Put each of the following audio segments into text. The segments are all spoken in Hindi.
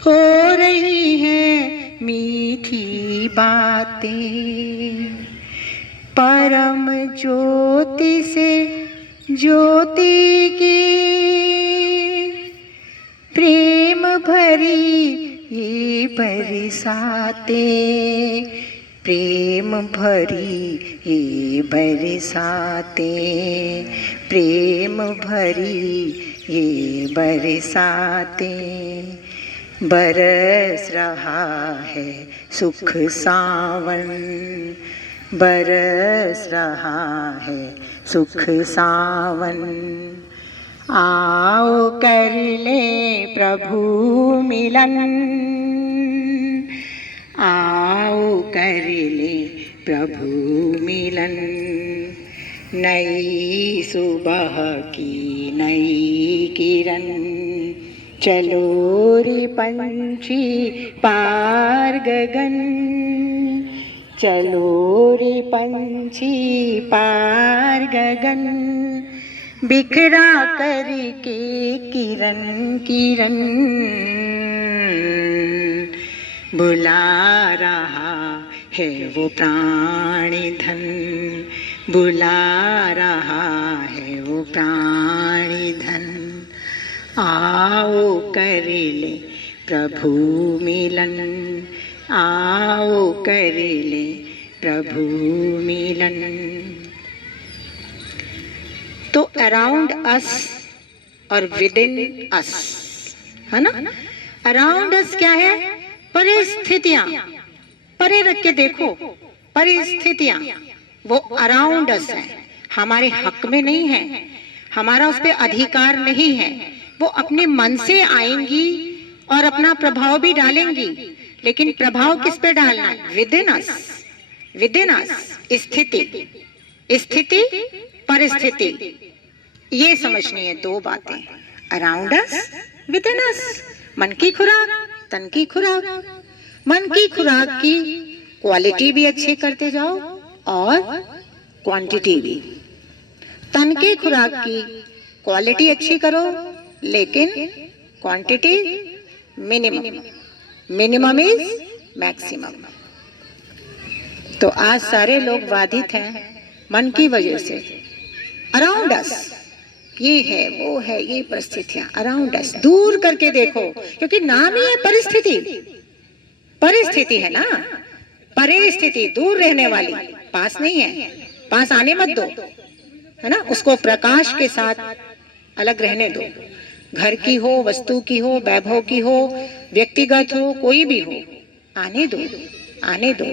हो रही हैं मीठी बातें, परम ज्योति से ज्योति की, प्रेम भरी ये बरसातें, प्रेम भरी ये बरसातें, प्रेम भरी ये बरसातें। बरस रहा है सुख सावन, बरस रहा है सुख सावन। आओ कर ले प्रभु मिलन, आओ कर ले प्रभु मिलन। नई सुबह की नई किरण, चलो रे पंछी पार गगन, चलो रे पंछी पार गगन। बिखरा करके किरण किरण, बुला रहा है वो प्राणी धन, बुला रहा है वो प्राणी धन। आओ कर ले प्रभु मिलन, आओ कर ले प्रभु मिलन। तो अराउंड अस और विद इन अस, है ना। अराउंड अस क्या है? परिस्थितियां, परे रख के देखो, परिस्थितियां वो अराउंड अस है, हमारे हक में नहीं है, हमारा उस पर अधिकार नहीं है। वो अपने मन से आएंगी और अपना प्रभाव भी डालेंगी, लेकिन प्रभाव किस पे डालना है? Within us, within us. स्थिति, स्थिति परिस्थिति, ये समझनी है दो बातें। Around us, within us. मन की खुराक, तन की खुराक। मन की खुराक की क्वालिटी भी अच्छी करते जाओ और क्वांटिटी भी। तन की खुराक की क्वालिटी अच्छी करो, लेकिन quantity minimum. Minimum is maximum. तो आज सारे लोग बाधित हैं मन की वजह से। अराउंड अस, ये है वो है, ये परिस्थितियां अराउंड अस। दूर करके देखो, क्योंकि नाम ही है परिस्थिति। परिस्थिति है ना, परिस्थिति दूर रहने वाली, पास नहीं है। पास आने मत दो, है ना। उसको प्रकाश के साथ अलग रहने दो। घर की हो, वस्तु की हो, वैभव की हो, व्यक्तिगत हो, कोई भी हो, आने दो, आने दो।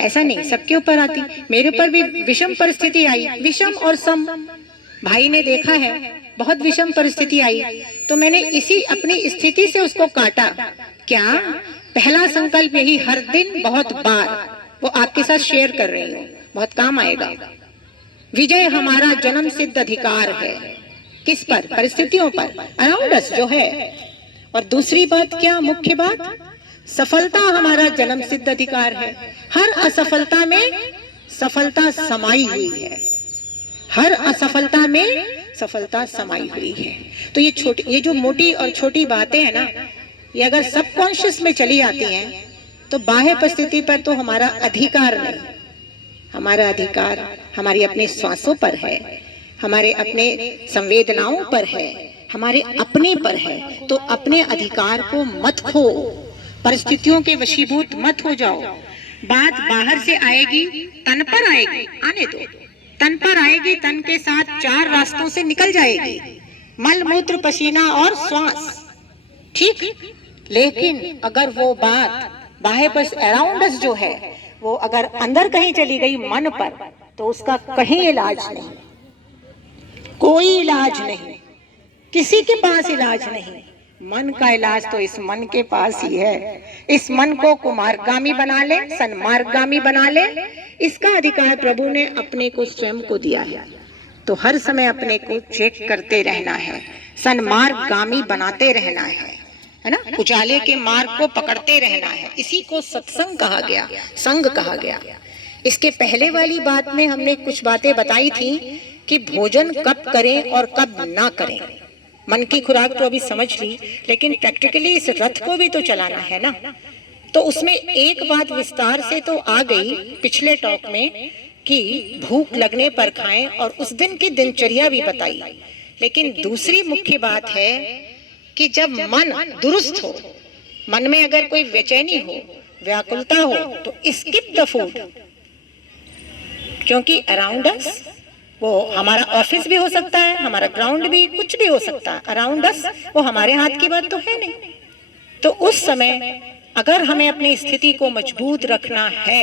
ऐसा नहीं सबके ऊपर आती। मेरे ऊपर भी विषम परिस्थिति आई, विषम और सम। भाई ने देखा है बहुत विषम परिस्थिति आई, तो मैंने इसी अपनी स्थिति से उसको काटा। क्या? पहला संकल्प यही, हर दिन बहुत बार, वो आपके साथ शेयर कर रही हूँ, बहुत काम आएगा। विजय हमारा जन्म सिद्ध अधिकार है। किस पर? परिस्थितियों पर, अराउंड अस जो है। और दूसरी बात क्या? मुख्य बात, सफलता हमारा जन्म सिद्ध अधिकार है। हर असफलता में सफलता समाई हुई है, हर असफलता में सफलता समाई हुई है। तो ये छोटी, ये जो मोटी और छोटी बातें हैं ना, ये अगर सबकॉन्शियस में चली आती हैं तो बाह्य परिस्थिति पर तो हमारा अधिकार नहीं। हमारा अधिकार हमारी अपनी श्वासों पर है, हमारे अपने संवेदनाओं पर है, हमारे अपने पर है। तो अपने अधिकार को मत खो, परिस्थितियों के वशीभूत मत हो जाओ। बात बाहर से आएगी, तन पर आएगी, आने दो। तन पर आएगी, तन के साथ चार रास्तों से निकल जाएगी, मल मूत्र पसीना और श्वास, ठीक। लेकिन अगर वो बात बाहर पर अराउंड अस जो है, वो अगर अंदर कहीं चली गई मन पर, तो उसका कहीं इलाज नहीं, कोई इलाज नहीं, किसी के पास इलाज नहीं। मन का इलाज तो इस मन के पास ही है। इस मन को कुमार्गामी बना ले, सन्मार्गामी बना ले, इसका अधिकार प्रभु ने अपने को स्वयं को दिया है। तो हर समय अपने को चेक करते रहना है, सन्मार्गामी बनाते रहना है ना। उजाले के मार्ग को पकड़ते रहना है। इसी को सत्संग कहा गया, संग कहा गया। इसके पहले वाली बात में हमने कुछ बातें बताई थी कि भोजन कब करें और कब ना करें। मन की खुराक तो अभी समझ ली, लेकिन प्रैक्टिकली इस रथ को भी तो चलाना है ना। तो उसमें एक बात विस्तार से तो आ गई पिछले टॉक में कि भूख लगने पर खाएं, और उस दिन की दिनचर्या भी बताई। लेकिन दूसरी मुख्य बात है कि जब मन दुरुस्त हो, मन में अगर कोई बेचैनी हो, व्याकुलता हो, तो स्किप द फूड, क्योंकि अराउंड अस, वो हमारा ऑफिस भी हो सकता है, हमारा ग्राउंड भी, कुछ भी हो सकता है अराउंड अस, वो हमारे हाथ की बात तो है नहीं। तो उस समय अगर हमें अपनी स्थिति को मजबूत रखना है,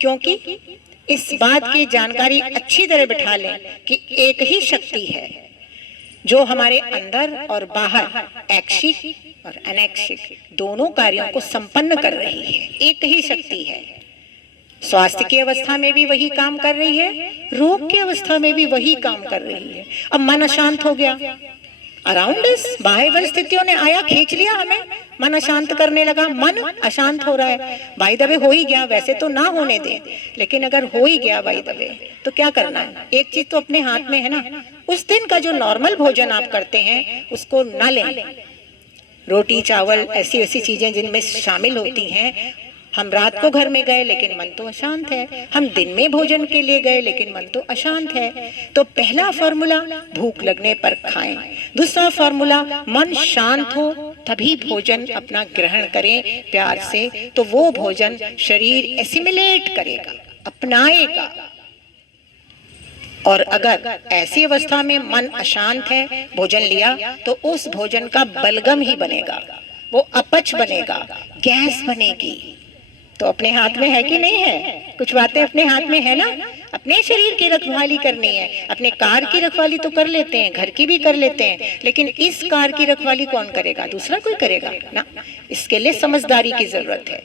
क्योंकि इस बात की जानकारी अच्छी तरह बिठा लें कि एक ही शक्ति है जो हमारे अंदर और बाहर ऐच्छिक और अनैच्छिक दोनों कार्यों को संपन्न कर रही है। एक ही शक्ति है। स्वास्थ्य की अवस्था में भी वही काम कर रही है, रोग की अवस्था में भी वही काम कर रही है। अब मन अशांत हो गया, अराउंड अस बाह्य परिस्थितियों ने आया, खींच लिया हमें, मन अशांत करने लगा, मन अशांत हो रहा है। बाय द वे हो ही गया, वैसे तो ना होने दें, लेकिन अगर हो ही गया बाय द वे तो क्या करना है? एक चीज तो अपने हाथ में है ना, उस दिन का जो नॉर्मल भोजन आप करते हैं उसको न लें। रोटी चावल ऐसी ऐसी चीजें जिनमें शामिल होती हैं। हम रात को घर में गए लेकिन मन तो अशांत है, हम दिन में भोजन के लिए गए लेकिन मन तो अशांत है। तो पहला फॉर्मूला भूख लगने पर खाएं। दूसरा फॉर्मूला मन शांत हो तभी भोजन अपना ग्रहण करें प्यार से, तो वो भोजन शरीर एसिमिलेट करेगा, अपनाएगा। और अगर ऐसी अवस्था में मन अशांत है, भोजन लिया, तो उस भोजन का बलगम ही बनेगा, वो अपच बनेगा, गैस बनेगी। तो अपने हाथ में है कि नहीं है? कुछ बातें अपने हाथ में है ना। अपने शरीर की रखवाली करनी है। अपने कार की रखवाली तो कर लेते हैं, घर की भी कर लेते हैं, लेकिन इस कार की रखवाली कौन करेगा? दूसरा कोई करेगा ना। इसके लिए समझदारी की जरूरत है।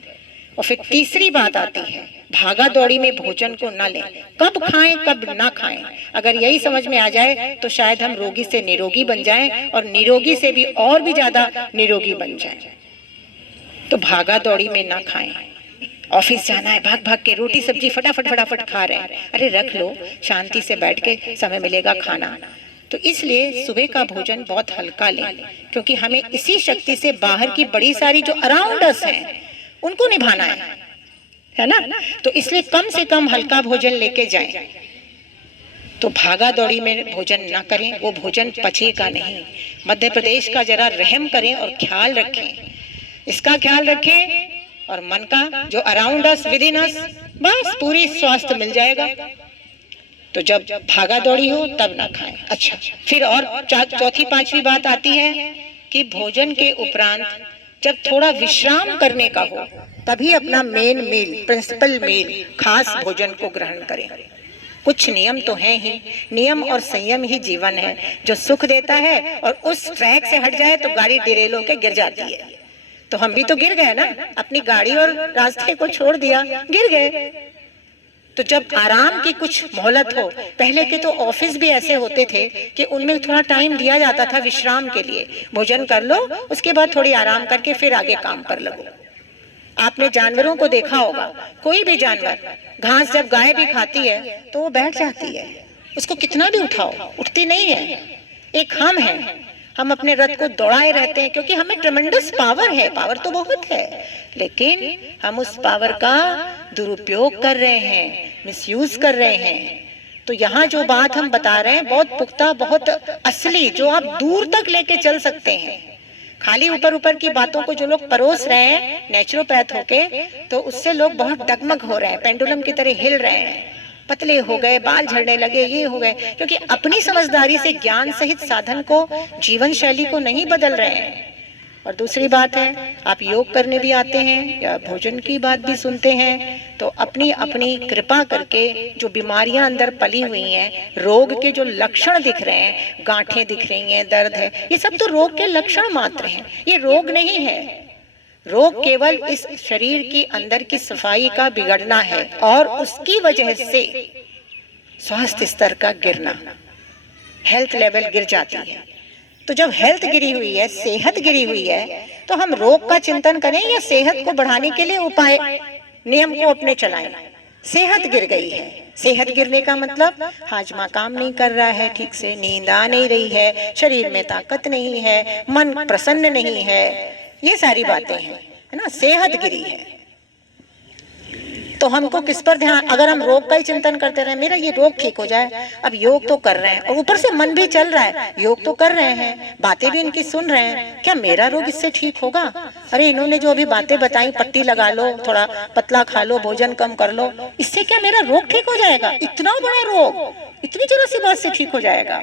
और फिर तीसरी बात आती है, भागा दौड़ी में भोजन को न लें। कब खाएं कब ना खाएं, अगर यही समझ में आ जाए तो शायद हम रोगी से निरोगी बन जाएं, और निरोगी से भी और भी ज्यादा निरोगी बन जाएं। तो भागा दौड़ी में ना खाएं। ऑफिस जाना है, भाग भाग के रोटी सब्जी फटाफट फटाफट खा रहे हैं, अरे रख लो, शांति से बैठ के समय मिलेगा खाना। तो इसलिए सुबह का भोजन बहुत हल्का लें, क्योंकि हमें इसी शक्ति से बाहर की बड़ी सारी जो अराउंड अस हैं उनको निभाना है ना। तो इसलिए कम से कम हल्का भोजन लेके जाएं। तो भागा दौड़ी में भोजन ना करें, वो भोजन पचेगा नहीं। मध्य प्रदेश का जरा रहम करें और ख्याल रखें, इसका ख्याल रखें, और मन का जो अराउंड अस विद इन अस, बस पूरी स्वास्थ्य मिल जाएगा। तो जब भागा दौड़ी हो तब ना खाएं। अच्छा, फिर और चौथी पांचवी बात आती है कि भोजन के उपरांत जब थोड़ा विश्राम करने का हो तभी अपना मेन मील, प्रिंसिपल मील, खास भोजन को ग्रहण करें। कुछ नियम तो हैं ही, नियम और संयम ही जीवन है जो सुख देता है, और उस ट्रैक से हट जाए तो गाड़ी डिरेल होकर गिर जाती है। तो हम भी तो गिर गए ना, अपनी गाड़ी और रास्ते को छोड़ दिया, गिर गए। तो जब आराम की कुछ मोहलत हो, पहले के तो ऑफिस भी ऐसे होते थे कि उनमें थोड़ा टाइम दिया जाता था विश्राम के लिए, भोजन कर लो, उसके बाद थोड़ी आराम करके फिर आगे काम पर लगो। आपने जानवरों को देखा होगा, कोई भी जानवर घास जब गाय भी खाती है तो वो बैठ जाती है, उसको कितना भी उठाओ उठती नहीं है। एक हम अपने रथ को दौड़ाए रहते हैं क्योंकि हमें ट्रेमेंडस पावर है, पावर तो बहुत है, लेकिन हम उस पावर का दुरुपयोग कर रहे हैं, मिसयूज कर रहे हैं। तो यहाँ जो बात हम बता रहे हैं बहुत पुख्ता, बहुत असली, जो आप दूर तक लेके चल सकते हैं। खाली ऊपर ऊपर की बातों को जो लोग परोस रहे हैं नेचुरोपैथ होके, तो उससे लोग बहुत डगमग हो रहे हैं, पेंडुलम की तरह हिल रहे हैं, पतले हो गए, बाल झड़ने लगे, ये हो गए, क्योंकि अपनी समझदारी से ज्ञान सहित साधन को, जीवन शैली को नहीं बदल रहे हैं। और दूसरी बात है, आप योग करने भी आते हैं या भोजन की बात भी सुनते हैं, तो अपनी अपनी कृपा करके जो बीमारियां अंदर पली हुई हैं, रोग के जो लक्षण दिख रहे हैं, गांठें दिख रही हैं, दर्द है, ये सब तो रोग के लक्षण मात्र हैं, ये रोग नहीं है। रोग केवल इस शरीर की अंदर की सफाई का बिगड़ना है और उसकी वजह से स्वास्थ्य स्तर का गिरना, हेल्थ लेवल गिर जाती है। तो जब हेल्थ गिरी हुई है, सेहत गिरी हुई है, तो हम रोग का चिंतन करें या सेहत को बढ़ाने के लिए उपाय, नियम को अपने चलाएं। सेहत गिर गई है। सेहत गिरने का मतलब हाजमा काम नहीं कर रहा है ठीक से, नींद आ नहीं रही है, शरीर में ताकत नहीं है, मन प्रसन्न नहीं है, ये सारी बातें हैं, है ना, सेहत गिरी है। तो हमको किस पर ध्यान, अगर हम रोग का ही चिंतन करते रहे, मेरा ये रोग ठीक हो जाए, अब योग तो कर रहे हैं और ऊपर से मन भी चल रहा है, योग तो कर रहे हैं, बातें भी इनकी सुन रहे हैं, क्या मेरा रोग इससे ठीक होगा? अरे इन्होंने जो अभी बातें बताई, पट्टी लगा लो, थोड़ा पतला खा लो, भोजन कम कर लो, इससे क्या मेरा रोग ठीक हो जाएगा? इतना बड़ा रोग इतनी जरा सी बात से ठीक हो जाएगा?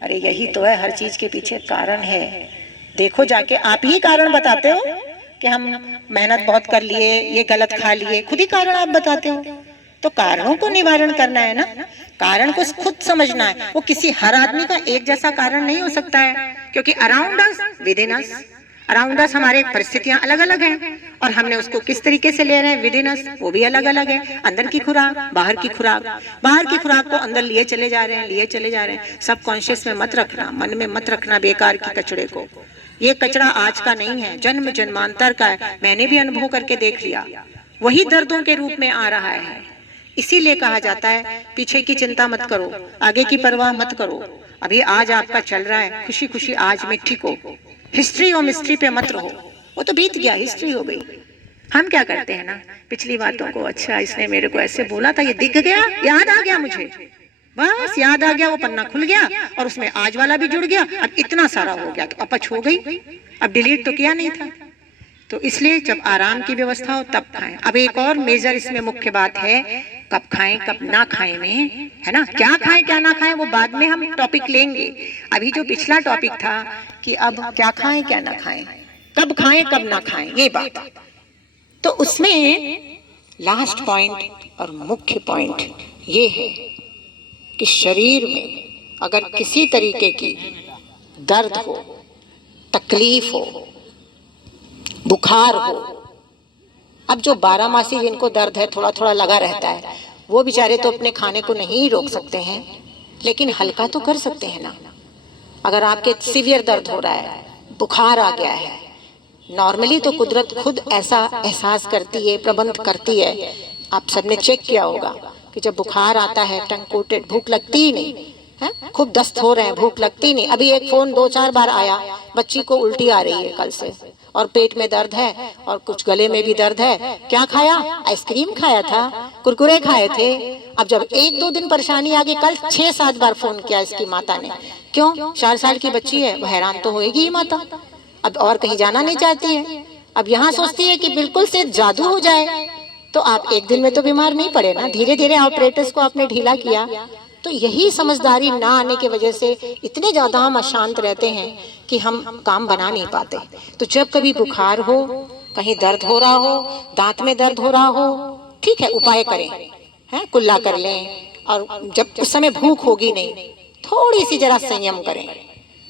अरे यही तो है, हर चीज के पीछे कारण है। देखो जाके, आप ही कारण बताते हो कि हम मेहनत बहुत कर लिए, ये गलत खा लिए, खुद ही कारण आप बताते हो। तो कारणों को निवारण करना है ना, कारण को खुद समझना है। वो किसी हर आदमी का एक जैसा कारण नहीं हो सकता है, क्योंकि अराउंड अस, विद इन अस, अराउंड अस हमारे परिस्थितियां अलग अलग हैं और हमने उसको किस तरीके से ले रहे हैं, विद इन अस, वो भी अलग अलग है। अंदर की खुराक, बाहर की खुराक, बाहर की खुराक को अंदर लिए चले जा रहे हैं, लिए चले जा रहे हैं। सब कॉन्शियस में मत रखना, मन में मत रखना बेकार की कचड़े को। ये कचरा आज का नहीं है, जन्म जन्मांतर का है, मैंने भी अनुभव करके देख लिया, वही दर्दों के रूप में आ रहा है। इसीलिए कहा जाता है पीछे की चिंता मत करो, आगे की परवाह मत करो, अभी आज आपका चल रहा है, खुशी खुशी आज में ठीक हो। हिस्ट्री और मिस्ट्री पे मत रहो, वो तो बीत गया, हिस्ट्री हो गई। हम क्या करते हैं ना, पिछली बातों को, अच्छा इसने मेरे को ऐसे बोला था, ये दिख गया, याद आ गया मुझे, बस याद आ गया, वो पन्ना खुल गया और उसमें आज वाला भी जुड़ गया, अब इतना सारा हो गया तो अपच हो गई, अब डिलीट तो किया नहीं था। तो इसलिए जब आराम की व्यवस्था हो तब खाएं। अब एक और मेजर इसमें मुख्य बात है, कब खाएं कब ना खाएं में, है ना, क्या खाएं क्या ना खाएं वो बाद में हम टॉपिक लेंगे। अभी जो पिछला टॉपिक था कि अब क्या खाएं क्या ना खाएं, कब खाएं कब ना खाएं, ये बात, तो उसमें लास्ट पॉइंट और मुख्य पॉइंट ये है कि शरीर में अगर किसी तरीके की दर्द हो, तकलीफ हो, बुखार हो, अब जो 12 मासी जिनको दर्द है थोड़ा थोड़ा लगा रहता है, वो बेचारे तो अपने खाने को नहीं रोक सकते हैं, लेकिन हल्का तो कर सकते हैं ना। अगर आपके सीवियर दर्द हो रहा है, बुखार आ गया है, नॉर्मली तो कुदरत खुद ऐसा एहसास करती है, प्रबंध करती है। आप सबने चेक किया होगा कि जब बुखार आता है, टंग कोटेड, भूख लगती ही नहीं है, खूब दस्त हो रहे हैं, भूख लगती नहीं। अभी एक फोन 2-4 बार आया, बच्ची को उल्टी आ रही है कल से और पेट में दर्द है और कुछ गले में भी दर्द है, क्या खाया, आइसक्रीम खाया था, कुरकुरे खाए थे। अब जब 1-2 दिन परेशानी आ गई, कल 6-7 बार फोन किया इसकी माता ने, क्यों, 4 साल की बच्ची है, वो हैरान तो होगी ही माता, अब और कहीं जाना नहीं चाहती है, अब यहाँ सोचती है कि बिल्कुल से जादू हो जाए। तो आप एक दिन में तो बीमार नहीं पड़े ना, धीरे धीरे ऑपरेटर्स को आपने ढीला किया। तो यही समझदारी ना आने की वजह से इतने ज्यादा हम अशांत रहते हैं कि हम काम बना नहीं पाते। तो जब कभी बुखार हो, कहीं दर्द हो रहा हो, दांत में दर्द हो रहा हो, ठीक है, उपाय करें, हैं, कुल्ला कर लें, और जब उस समय भूख होगी नहीं, थोड़ी सी जरा संयम करें,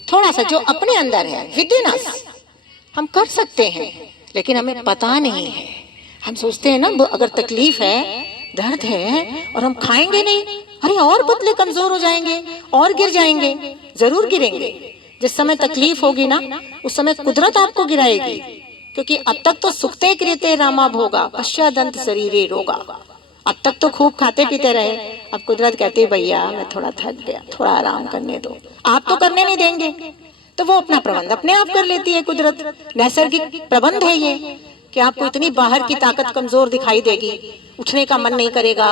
थोड़ा सा जो अपने अंदर है, विद इन अस, हम कर सकते हैं, लेकिन हमें पता नहीं है। हम सोचते हैं ना, अगर तकलीफ है, दर्द है और हम खाएंगे नहीं, अरे और पतले कमजोर हो जाएंगे और गिर जाएंगे, जरूर गिरेंगे। जिस समय तकलीफ होगी ना, उस समय कुदरत आपको गिराएगी, क्योंकि अब तक तो सुखते कृते रामा भोगा, पश्चादंत शरीरे रोगा। अब तक तो खूब खाते पीते रहे, अब कुदरत कहती है भैया मैं थोड़ा थक गया, थोड़ा आराम करने दो। आप तो करने नहीं देंगे, तो वो अपना प्रबंध अपने आप कर लेती है कुदरत। नैसर्गिक प्रबंध है ये कि आपको इतनी बाहर की ताकत कमजोर दिखाई देगी, उठने का मन नहीं करेगा,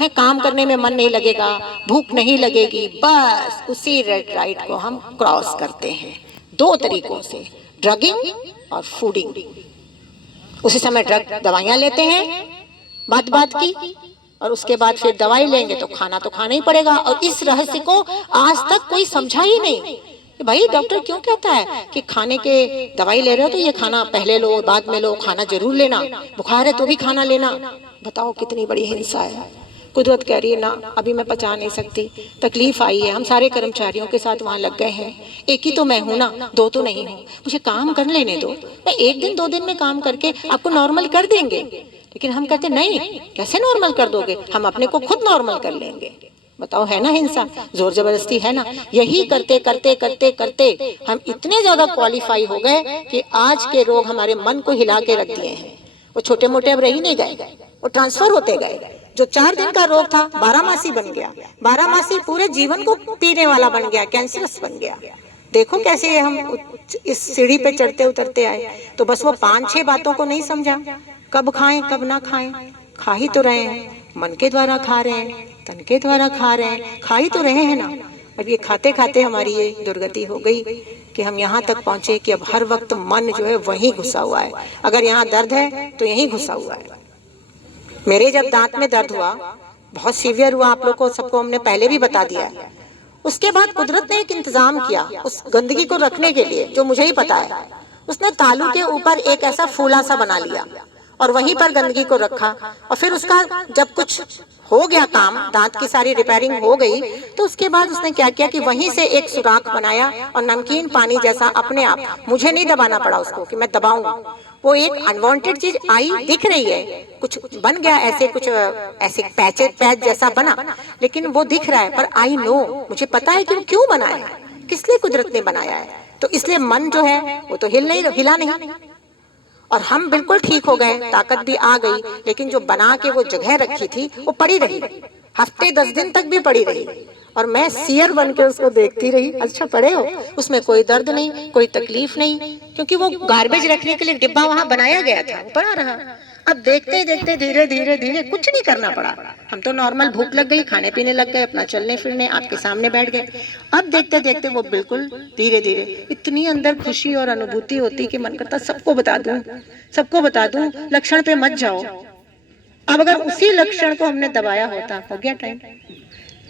है, काम करने में मन नहीं लगेगा, भूख नहीं लगेगी, बस उसी रेड लाइट को हम क्रॉस करते हैं 2 तरीकों से, ड्रगिंग और फूडिंग। उसी समय ड्रग, दवाइयां लेते हैं बात बात की, और उसके बाद फिर दवाई लेंगे तो खाना ही पड़ेगा। और इस रहस्य को आज तक कोई समझा ही नहीं कि भाई डॉक्टर क्यों कहता है कि खाने के दवाई ले रहे हो तो ये खाना पहले लो बाद में लो, खाना जरूर लेना, बुखार है तो भी खाना लेना। बताओ कितनी बड़ी हिंसा है। कुदरत कह रही है ना, अभी मैं पचा नहीं सकती, तकलीफ आई है, हम सारे कर्मचारियों के साथ वहाँ लग गए हैं, एक ही तो मैं हूँ ना, 2 तो नहीं हूँ, मुझे काम कर लेने दो, मैं 1 दिन 2 दिन में काम करके आपको नॉर्मल कर देंगे। लेकिन हम कहते नहीं, कैसे नॉर्मल कर दोगे, हम अपने को खुद नॉर्मल कर लेंगे। बताओ, है ना हिंसा, जोर जबरदस्ती, है ना। यही करते करते करते करते हम इतने ज्यादा क्वालिफाई हो गए कि आज के रोग हमारे मन को हिला के रख दिए हैं। वो छोटे मोटे अब रह ही नहीं गए, वो ट्रांसफर होते गए। जो 4 दिन का रोग था 12 मासी बन गया, 12 मासी पूरे जीवन को पीने वाला बन गया, कैंसरस बन गया। देखो कैसे हम इस सीढ़ी पे चढ़ते उतरते आए। तो बस वो 5-6 बातों को नहीं समझा, कब खाएं कब ना खाएं, खा ही तो रहे हैं, मन के द्वारा खा रहे हैं, तन के द्वारा खा रहे हैं, खा ही तो रहे हैं ना। अब ये खाते खाते हमारी ये दुर्गति हो गई कि हम यहाँ तक पहुंचे कि अब हर वक्त मन जो है वहीं घुसा हुआ है। अगर यहाँ दर्द है तो यहीं घुसा हुआ है। मेरे जब दांत में दर्द हुआ, बहुत सीवियर हुआ, आप लोग को सबको हमने पहले भी बता दिया है। उसके बाद कुदरत ने एक इंतजाम किया उस गंदगी को रखने के लिए, जो मुझे ही पता है। उसने तालू के ऊपर एक ऐसा फूला सा बना लिया और वहीं पर गंदगी को रखा। और फिर उसका जब कुछ हो गया काम, दांत की सारी रिपेयरिंग हो गई, तो उसके बाद उसने क्या किया कि वहीं से एक सुराख बनाया और नमकीन पानी जैसा अपने आप, मुझे नहीं दबाना पड़ा उसको कि मैं दबाऊं, वो एक अनवांटेड चीज आई, दिख रही है, कुछ बन गया ऐसे, कुछ ऐसे पैच जैसा बना, लेकिन वो दिख रहा है। पर आई नो, मुझे पता है कि वो क्यों बना है, किस लिए कुदरत ने बनाया है। तो इसलिए मन जो है वो तो हिला नहीं, और हम बिल्कुल ठीक हो गए, ताकत भी आ गई। लेकिन जो बना के वो जगह रखी थी वो पड़ी रही, हफ्ते 10 दिन तक भी पड़ी रही, और मैं सियर बन के उसको देखती रही। अच्छा पड़े हो, उसमें कोई दर्द नहीं, कोई तकलीफ नहीं, क्योंकि वो गार्बेज रखने के लिए डिब्बा वहां बनाया गया था, वो पड़ा रहा। अब देखते देखते धीरे धीरे धीरे कुछ नहीं करना पड़ा, हम तो नॉर्मल, भूख लग गई, खाने पीने लग गए, अपना चलने फिरने आपके सामने बैठ गए। अब देखते देखते वो बिल्कुल धीरे धीरे इतनी अंदर खुशी और अनुभूति होती कि मन करता सबको बता दूं, लक्षण पे मत जाओ। अब अगर उसी लक्षण को हमने दबाया होता, हो गया टाइम।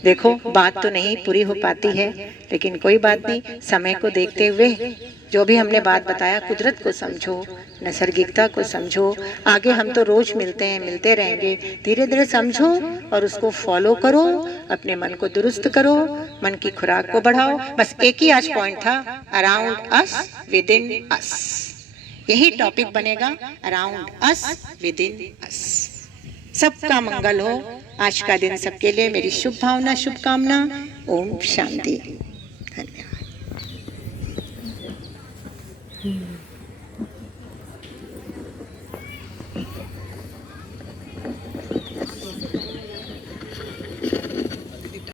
देखो बात तो नहीं पूरी हो पाती है, लेकिन कोई बात नहीं, समय को देखते हुए जो भी हमने बात बताया, कुदरत को समझो, नैसर्गिकता को समझो। आगे हम तो रोज मिलते हैं, मिलते रहेंगे, धीरे धीरे समझो और उसको फॉलो करो, अपने मन को दुरुस्त करो, मन की खुराक को बढ़ाओ। बस एक ही आज पॉइंट था, अराउंड अस, विद इन अस। यही टॉपिक बनेगा, अराउंड अस, विद इन अस। सबका मंगल हो। आज का दिन सबके लिए मेरी शुभ भावना, शुभकामना। ओम शांति। धन्यवाद।